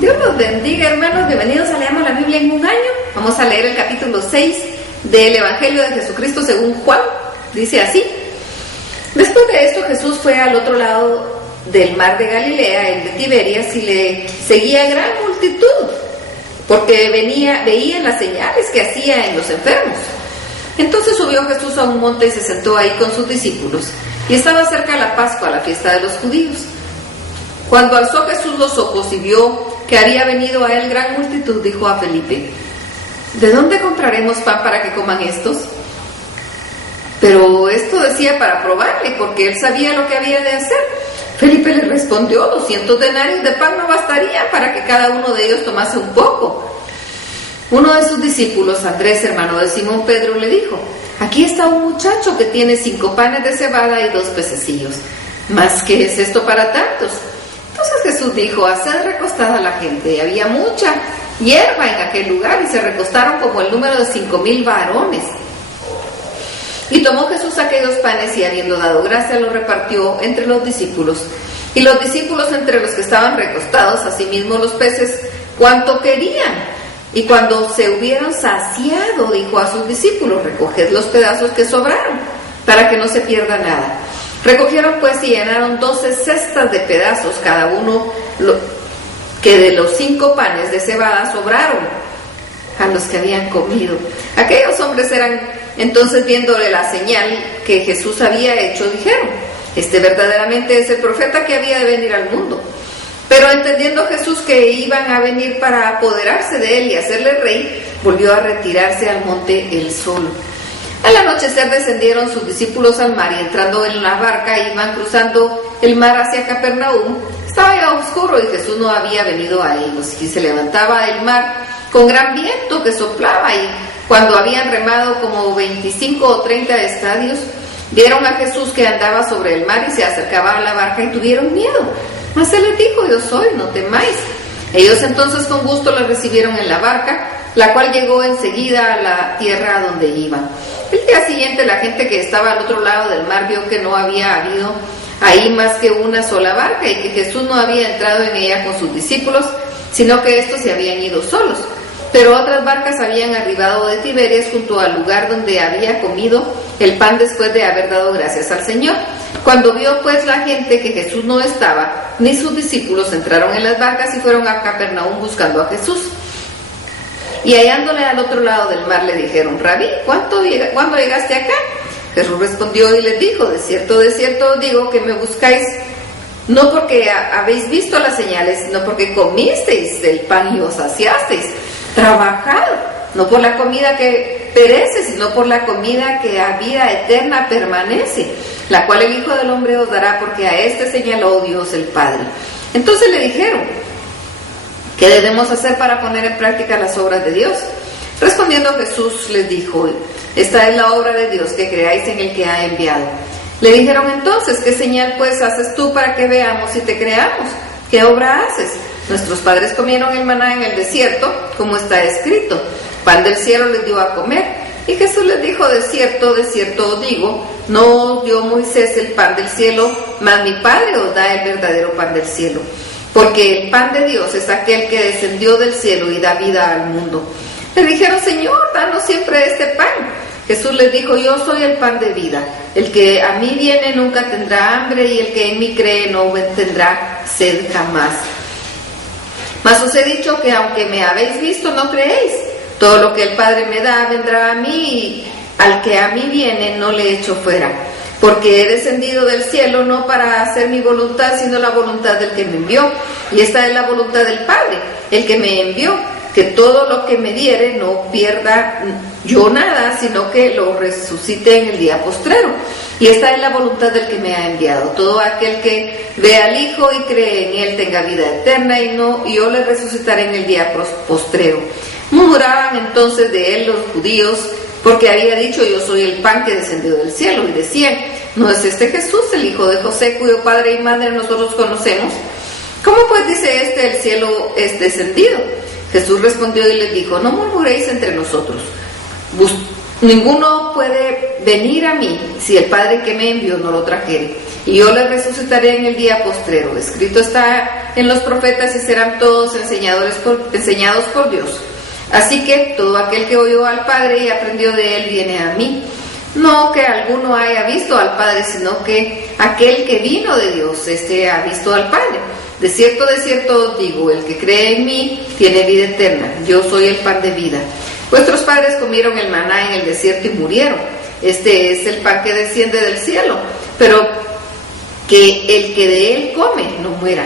Dios los bendiga, hermanos. Bienvenidos a Leamos la Biblia en un año. Vamos a leer el capítulo 6 del Evangelio de Jesucristo según Juan. Dice así: después de esto, Jesús fue al otro lado del mar de Galilea, el de Tiberias, y le seguía gran multitud, porque veían las señales que hacía en los enfermos. Entonces subió Jesús a un monte y se sentó ahí con sus discípulos, y estaba cerca la Pascua, la fiesta de los judíos. Cuando alzó Jesús los ojos y vio que había venido a él gran multitud, dijo a Felipe: ¿de dónde compraremos pan para que coman estos? Pero esto decía para probarle, porque él sabía lo que había de hacer. Felipe le respondió: 200 denarios de pan no bastarían para que cada uno de ellos tomase un poco. Uno de sus discípulos, Andrés, hermano de Simón Pedro, le dijo: aquí está un muchacho que tiene 5 panes de cebada y 2 pececillos. ¿Mas qué es esto para tantos? Entonces Jesús dijo: haced recostada a la gente. Y había mucha hierba en aquel lugar, y se recostaron como el número de 5,000 varones. Y tomó Jesús aquellos panes, y habiendo dado gracias, los repartió entre los discípulos. Y los discípulos entre los que estaban recostados, asimismo los peces, cuanto querían. Y cuando se hubieron saciado, dijo a sus discípulos: recoged los pedazos que sobraron, para que no se pierda nada. Recogieron pues y llenaron 12 cestas de pedazos, cada uno que de los 5 panes de cebada sobraron a los que habían comido. Aquellos hombres eran entonces, viéndole la señal que Jesús había hecho, dijeron: este verdaderamente es el profeta que había de venir al mundo. Pero entendiendo Jesús que iban a venir para apoderarse de él y hacerle rey, volvió a retirarse al monte él solo. Al anochecer descendieron sus discípulos al mar, y entrando en la barca iban cruzando el mar hacia Capernaum. Estaba ya oscuro y Jesús no había venido a ellos, y se levantaba el mar con gran viento que soplaba, y cuando habían remado como 25 o 30 estadios, vieron a Jesús que andaba sobre el mar y se acercaba a la barca, y tuvieron miedo. Mas él les dijo: yo soy, no temáis. Ellos entonces con gusto le recibieron en la barca, la cual llegó enseguida a la tierra a donde iban. El día siguiente la gente que estaba al otro lado del mar vio que no había habido ahí más que una sola barca, y que Jesús no había entrado en ella con sus discípulos, sino que estos se habían ido solos. Pero otras barcas habían arribado de Tiberias junto al lugar donde había comido el pan después de haber dado gracias al Señor. Cuando vio pues la gente que Jesús no estaba, ni sus discípulos, entraron en las barcas y fueron a Capernaum buscando a Jesús. Y hallándole al otro lado del mar le dijeron: Rabí, ¿cuándo llegaste acá? Jesús respondió y les dijo: de cierto os digo que me buscáis, no porque habéis visto las señales, sino porque comisteis del pan y os saciasteis. Trabajad, no por la comida que perece, sino por la comida que a vida eterna permanece, la cual el Hijo del Hombre os dará, porque a este señaló Dios el Padre. Entonces le dijeron: ¿qué debemos hacer para poner en práctica las obras de Dios? Respondiendo Jesús les dijo: esta es la obra de Dios, que creáis en el que ha enviado. Le dijeron entonces: ¿qué señal pues haces tú para que veamos y te creamos? ¿Qué obra haces? Nuestros padres comieron el maná en el desierto, como está escrito: pan del cielo les dio a comer. Y Jesús les dijo: de cierto os digo, no os dio Moisés el pan del cielo, mas mi Padre os da el verdadero pan del cielo. Porque el pan de Dios es aquel que descendió del cielo y da vida al mundo. Le dijeron: Señor, danos siempre este pan. Jesús les dijo: yo soy el pan de vida. El que a mí viene nunca tendrá hambre, y el que en mí cree no tendrá sed jamás. Mas os he dicho que aunque me habéis visto, no creéis. Todo lo que el Padre me da vendrá a mí, y al que a mí viene no le echo fuera. Porque he descendido del cielo no para hacer mi voluntad, sino la voluntad del que me envió. Y esta es la voluntad del Padre, el que me envió, que todo lo que me diere no pierda yo nada, sino que lo resucite en el día postrero. Y esta es la voluntad del que me ha enviado: todo aquel que ve al Hijo y cree en él tenga vida eterna, y yo le resucitaré en el día postrero. Murmuraban entonces de él los judíos, porque había dicho: yo soy el pan que descendió del cielo. Y decían: ¿no es este Jesús, el hijo de José, cuyo padre y madre nosotros conocemos? ¿Cómo pues dice el cielo es descendido? Jesús respondió y les dijo: no murmuréis entre nosotros. Ninguno puede venir a mí si el Padre que me envió no lo trajere, y yo les resucitaré en el día postrero. Escrito está en los profetas y serán todos enseñados por Dios. Así que todo aquel que oyó al Padre y aprendió de él viene a mí. No que alguno haya visto al Padre, sino que aquel que vino de Dios, este ha visto al Padre. De cierto os digo, el que cree en mí tiene vida eterna. Yo soy el pan de vida. Vuestros padres comieron el maná en el desierto y murieron. Este es el pan que desciende del cielo, pero que el que de él come no muera.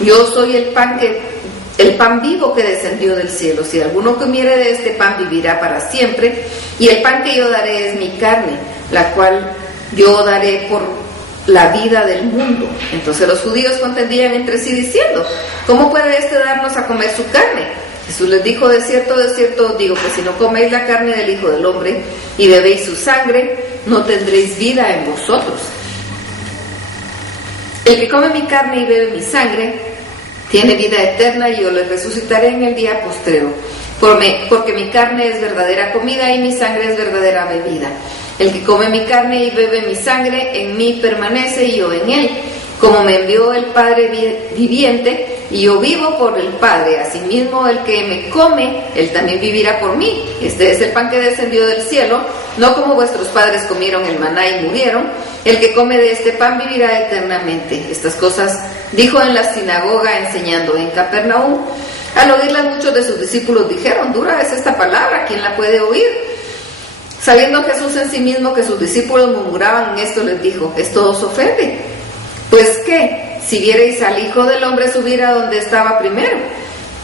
Yo soy el pan vivo que descendió del cielo. Si alguno comiere de este pan vivirá para siempre, y el pan que yo daré es mi carne, la cual yo daré por la vida del mundo. Entonces los judíos contendían entre sí diciendo: ¿cómo puede éste darnos a comer su carne? Jesús les dijo: de cierto os digo que si no coméis la carne del Hijo del Hombre y bebéis su sangre, no tendréis vida en vosotros. El que come mi carne y bebe mi sangre tiene vida eterna, y yo le resucitaré en el día postrero, porque mi carne es verdadera comida y mi sangre es verdadera bebida. El que come mi carne y bebe mi sangre, en mí permanece y yo en él. Como me envió el Padre viviente, y yo vivo por el Padre, asimismo el que me come, él también vivirá por mí. Este es el pan que descendió del cielo, no como vuestros padres comieron el maná y murieron. El que come de este pan vivirá eternamente. Estas cosas dijo en la sinagoga enseñando en Capernaum. Al oírlas, muchos de sus discípulos dijeron: dura es esta palabra, ¿quién la puede oír? Sabiendo Jesús en sí mismo que sus discípulos murmuraban en esto, les dijo: ¿esto os ofende? Pues qué, si vierais al Hijo del Hombre subir a donde estaba primero.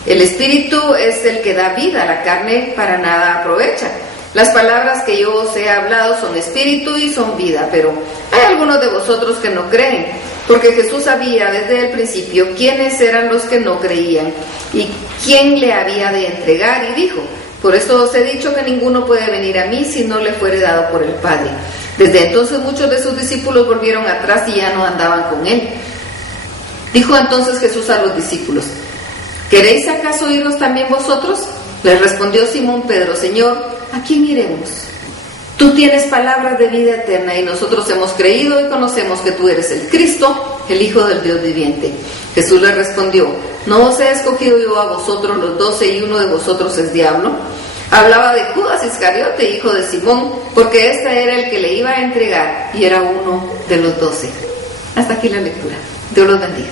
El Espíritu es el que da vida, la carne para nada aprovecha. Las palabras que yo os he hablado son espíritu y son vida, pero hay algunos de vosotros que no creen, porque Jesús sabía desde el principio quiénes eran los que no creían y quién le había de entregar, y dijo: por eso os he dicho que ninguno puede venir a mí si no le fuere dado por el Padre. Desde entonces muchos de sus discípulos volvieron atrás y ya no andaban con él. Dijo entonces Jesús a los discípulos: ¿queréis acaso irnos también vosotros? Les respondió Simón Pedro: Señor, ¿a quién iremos? Tú tienes palabras de vida eterna, y nosotros hemos creído y conocemos que tú eres el Cristo, el Hijo del Dios viviente. Jesús les respondió: ¿no os he escogido yo a vosotros los 12 y uno de vosotros es diablo? Hablaba de Judas Iscariote, hijo de Simón, porque este era el que le iba a entregar y era uno de los 12. Hasta aquí la lectura. Dios los bendiga.